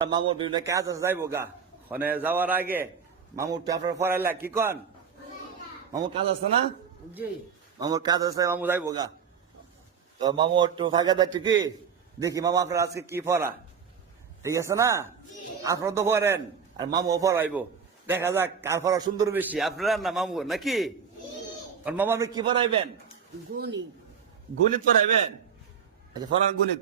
মামুর বিভিন্ন কাজ আছে যাইবো গা ওখানে যাওয়ার আগে মামুর তো আপনার পড়াইলা কি কন মামুর কাজ আছে না জি মামুর কাজ আছে মামু যাইবো গা তো মামু একটু ফাঁকা দেখছি কি দেখি মামু আপনার আজকে কি পড়া ঠিক আছে না আপনার তো পড়েন আর মামুও পড়াইবো দেখা যাক কার পড়া সুন্দর বেশি আপনারা না মামু নাকি মামু আপনি কি পড়াইবেন গুনি গণিত পড়াইবেন আচ্ছা পড়ান গণিত